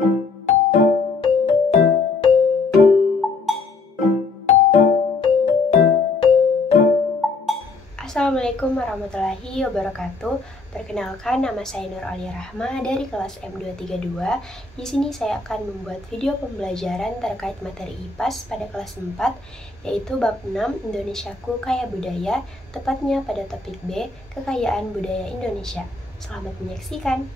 Assalamualaikum warahmatullahi wabarakatuh. Perkenalkan, nama saya Nur Alia Rahma dari kelas M232. Di sini saya akan membuat video pembelajaran terkait materi IPAS pada kelas 4, yaitu bab 6 Indonesiaku Kaya Budaya, tepatnya pada topik B, Kekayaan Budaya Indonesia. Selamat menyaksikan.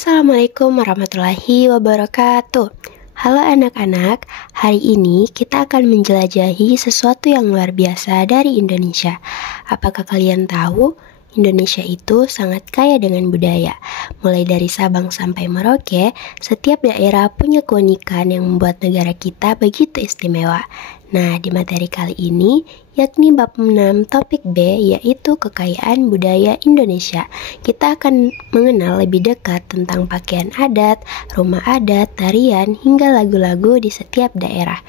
Assalamualaikum warahmatullahi wabarakatuh. Halo anak-anak, hari ini kita akan menjelajahi sesuatu yang luar biasa dari Indonesia. Apakah kalian tahu? Indonesia itu sangat kaya dengan budaya. Mulai dari Sabang sampai Merauke, setiap daerah punya keunikan yang membuat negara kita begitu istimewa. Nah, di materi kali ini, yakni bab 6 topik B, yaitu Kekayaan Budaya Indonesia. Kita akan mengenal lebih dekat tentang pakaian adat, rumah adat, tarian, hingga lagu-lagu di setiap daerah.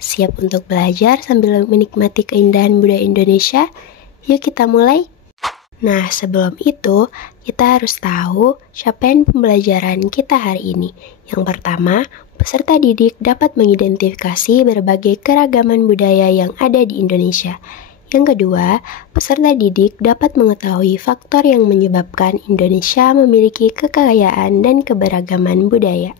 Siap untuk belajar sambil menikmati keindahan budaya Indonesia? Yuk kita mulai! Nah, sebelum itu, kita harus tahu capaian pembelajaran kita hari ini. Yang pertama, peserta didik dapat mengidentifikasi berbagai keragaman budaya yang ada di Indonesia. Yang kedua, peserta didik dapat mengetahui faktor yang menyebabkan Indonesia memiliki kekayaan dan keberagaman budaya.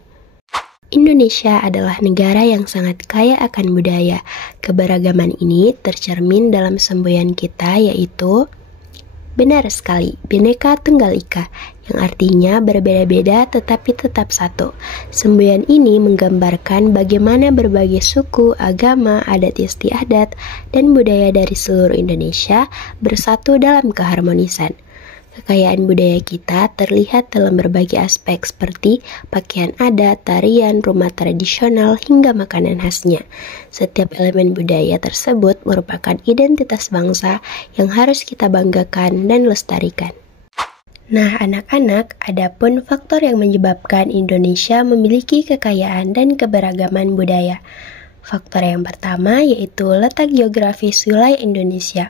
Indonesia adalah negara yang sangat kaya akan budaya. Keberagaman ini tercermin dalam semboyan kita, yaitu benar sekali, Bhinneka Tunggal Ika, yang artinya berbeda-beda tetapi tetap satu. Semboyan ini menggambarkan bagaimana berbagai suku, agama, adat istiadat, dan budaya dari seluruh Indonesia bersatu dalam keharmonisan. Kekayaan budaya kita terlihat dalam berbagai aspek seperti pakaian adat, tarian, rumah tradisional, hingga makanan khasnya. Setiap elemen budaya tersebut merupakan identitas bangsa yang harus kita banggakan dan lestarikan. Nah, anak-anak, adapun faktor yang menyebabkan Indonesia memiliki kekayaan dan keberagaman budaya. Faktor yang pertama yaitu letak geografis wilayah Indonesia.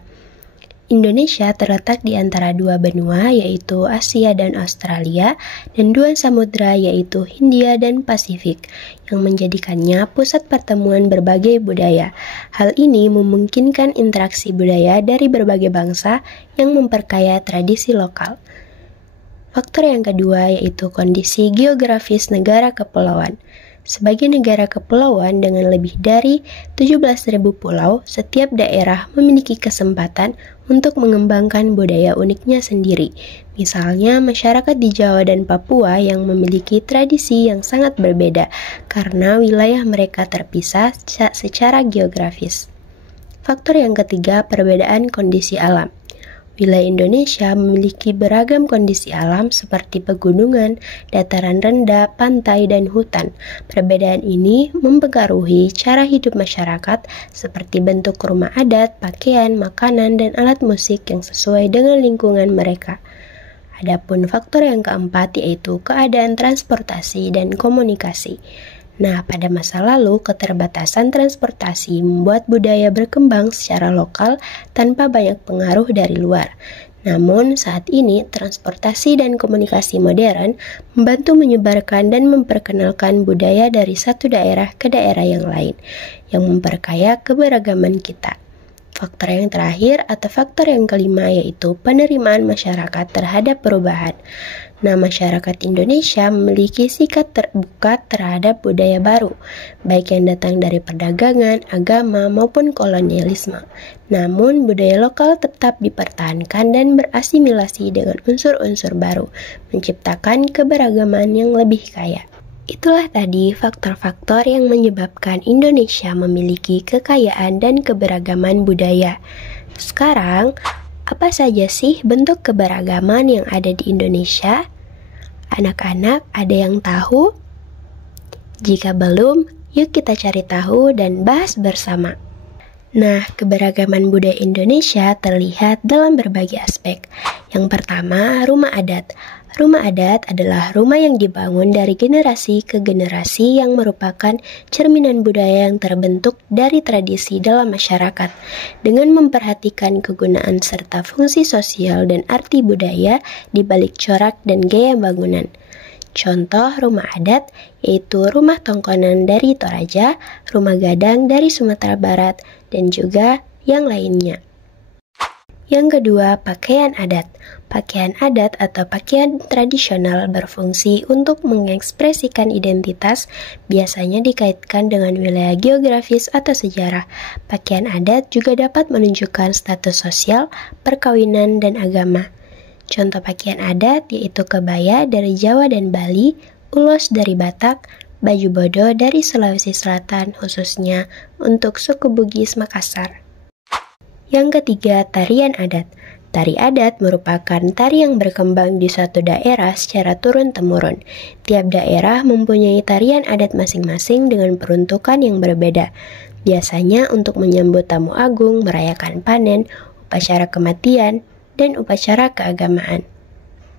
Indonesia terletak di antara dua benua, yaitu Asia dan Australia, dan dua samudra, yaitu Hindia dan Pasifik, yang menjadikannya pusat pertemuan berbagai budaya. Hal ini memungkinkan interaksi budaya dari berbagai bangsa yang memperkaya tradisi lokal. Faktor yang kedua yaitu kondisi geografis negara kepulauan. Sebagai negara kepulauan dengan lebih dari 17.000 pulau, setiap daerah memiliki kesempatan untuk mengembangkan budaya uniknya sendiri. Misalnya, masyarakat di Jawa dan Papua yang memiliki tradisi yang sangat berbeda karena wilayah mereka terpisah secara geografis. Faktor yang ketiga, perbedaan kondisi alam. Wilayah Indonesia memiliki beragam kondisi alam seperti pegunungan, dataran rendah, pantai, dan hutan. Perbedaan ini mempengaruhi cara hidup masyarakat seperti bentuk rumah adat, pakaian, makanan, dan alat musik yang sesuai dengan lingkungan mereka. Adapun faktor yang keempat yaitu keadaan transportasi dan komunikasi. Nah, pada masa lalu, keterbatasan transportasi membuat budaya berkembang secara lokal tanpa banyak pengaruh dari luar. Namun, saat ini, transportasi dan komunikasi modern membantu menyebarkan dan memperkenalkan budaya dari satu daerah ke daerah yang lain, yang memperkaya keberagaman kita. Faktor yang terakhir atau faktor yang kelima yaitu penerimaan masyarakat terhadap perubahan. Nah, masyarakat Indonesia memiliki sikap terbuka terhadap budaya baru, baik yang datang dari perdagangan, agama, maupun kolonialisme. Namun, budaya lokal tetap dipertahankan dan berasimilasi dengan unsur-unsur baru, menciptakan keberagaman yang lebih kaya. Itulah tadi faktor-faktor yang menyebabkan Indonesia memiliki kekayaan dan keberagaman budaya. Sekarang, apa saja sih bentuk keberagaman yang ada di Indonesia? Anak-anak, ada yang tahu? Jika belum, yuk kita cari tahu dan bahas bersama. Nah, keberagaman budaya Indonesia terlihat dalam berbagai aspek. Yang pertama, rumah adat. Rumah adat adalah rumah yang dibangun dari generasi ke generasi yang merupakan cerminan budaya yang terbentuk dari tradisi dalam masyarakat. Dengan memperhatikan kegunaan serta fungsi sosial dan arti budaya di balik corak dan gaya bangunan. Contoh rumah adat yaitu rumah tongkonan dari Toraja, rumah gadang dari Sumatera Barat, dan juga yang lainnya. Yang kedua, pakaian adat. Pakaian adat atau pakaian tradisional berfungsi untuk mengekspresikan identitas, biasanya dikaitkan dengan wilayah geografis atau sejarah. Pakaian adat juga dapat menunjukkan status sosial, perkawinan, dan agama. Contoh pakaian adat yaitu kebaya dari Jawa dan Bali, ulos dari Batak, baju bodo dari Sulawesi Selatan, khususnya untuk suku Bugis Makassar. Yang ketiga, tarian adat. Tari adat merupakan tari yang berkembang di suatu daerah secara turun-temurun. Tiap daerah mempunyai tarian adat masing-masing dengan peruntukan yang berbeda. Biasanya untuk menyambut tamu agung, merayakan panen, upacara kematian, dan upacara keagamaan.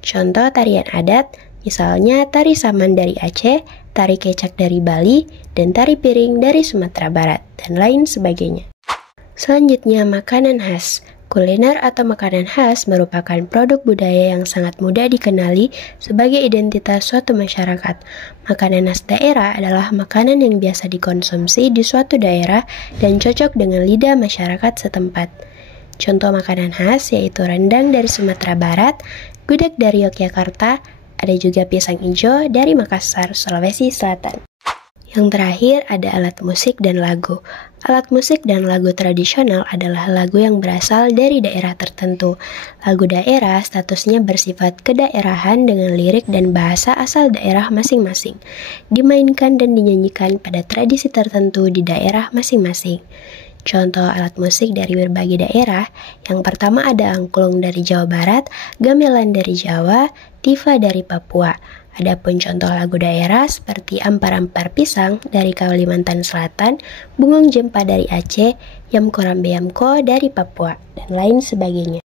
Contoh tarian adat, misalnya tari saman dari Aceh, tari kecak dari Bali, dan tari piring dari Sumatera Barat, dan lain sebagainya. Selanjutnya, makanan khas. Kuliner atau makanan khas merupakan produk budaya yang sangat mudah dikenali sebagai identitas suatu masyarakat. Makanan khas daerah adalah makanan yang biasa dikonsumsi di suatu daerah dan cocok dengan lidah masyarakat setempat. Contoh makanan khas yaitu rendang dari Sumatera Barat, gudeg dari Yogyakarta, ada juga pisang hijau dari Makassar, Sulawesi Selatan. Yang terakhir ada alat musik dan lagu. Alat musik dan lagu tradisional adalah lagu yang berasal dari daerah tertentu. Lagu daerah statusnya bersifat kedaerahan dengan lirik dan bahasa asal daerah masing-masing. Dimainkan dan dinyanyikan pada tradisi tertentu di daerah masing-masing. Contoh alat musik dari berbagai daerah, yang pertama ada angklung dari Jawa Barat, gamelan dari Jawa, tifa dari Papua. Adapun contoh lagu daerah seperti Ampar-Ampar Pisang dari Kalimantan Selatan, Bungong Jempa dari Aceh, Yamko-Rambe Yamko dari Papua, dan lain sebagainya.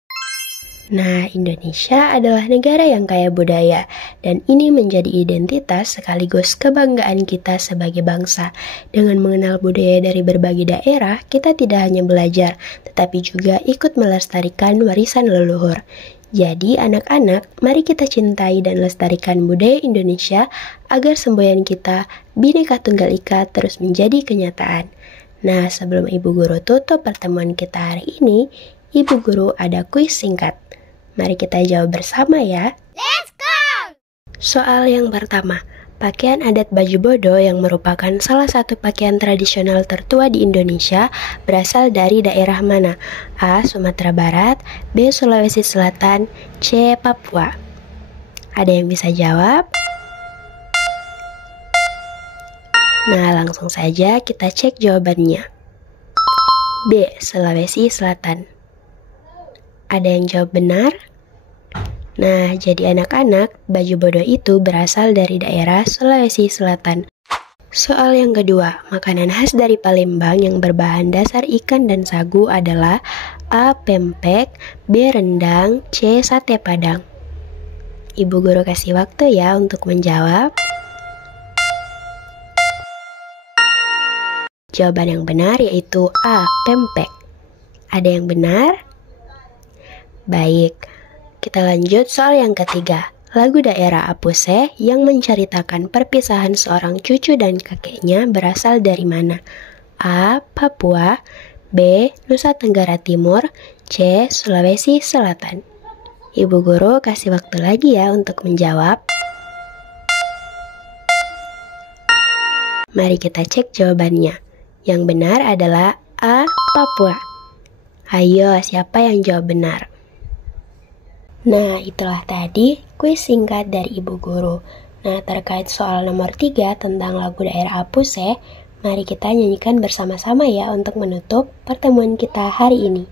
Nah, Indonesia adalah negara yang kaya budaya, dan ini menjadi identitas sekaligus kebanggaan kita sebagai bangsa. Dengan mengenal budaya dari berbagai daerah, kita tidak hanya belajar, tetapi juga ikut melestarikan warisan leluhur. Jadi, anak-anak, mari kita cintai dan lestarikan budaya Indonesia agar semboyan kita, Bhinneka Tunggal Ika, terus menjadi kenyataan. Nah, sebelum Ibu Guru tutup pertemuan kita hari ini, Ibu Guru ada kuis singkat. Mari kita jawab bersama ya. Let's go! Soal yang pertama, pakaian adat baju bodo yang merupakan salah satu pakaian tradisional tertua di Indonesia berasal dari daerah mana? A. Sumatera Barat, B. Sulawesi Selatan, C. Papua. Ada yang bisa jawab? Nah, langsung saja kita cek jawabannya. B. Sulawesi Selatan. Ada yang jawab benar? Nah, jadi anak-anak, baju bodo itu berasal dari daerah Sulawesi Selatan. Soal yang kedua, makanan khas dari Palembang yang berbahan dasar ikan dan sagu adalah A. Pempek, B. Rendang, C. Sate Padang. Ibu Guru kasih waktu ya untuk menjawab. Jawaban yang benar yaitu A. Pempek. Ada yang benar? Baik, kita lanjut soal yang ketiga. Lagu daerah Apuse yang menceritakan perpisahan seorang cucu dan kakeknya berasal dari mana? A. Papua, B. Nusa Tenggara Timur, C. Sulawesi Selatan. Ibu Guru kasih waktu lagi ya untuk menjawab. Mari kita cek jawabannya. Yang benar adalah A. Papua. Ayo, siapa yang jawab benar? Nah, itulah tadi kuis singkat dari Ibu Guru. Nah, terkait soal nomor 3 tentang lagu daerah Apuse, mari kita nyanyikan bersama-sama ya untuk menutup pertemuan kita hari ini.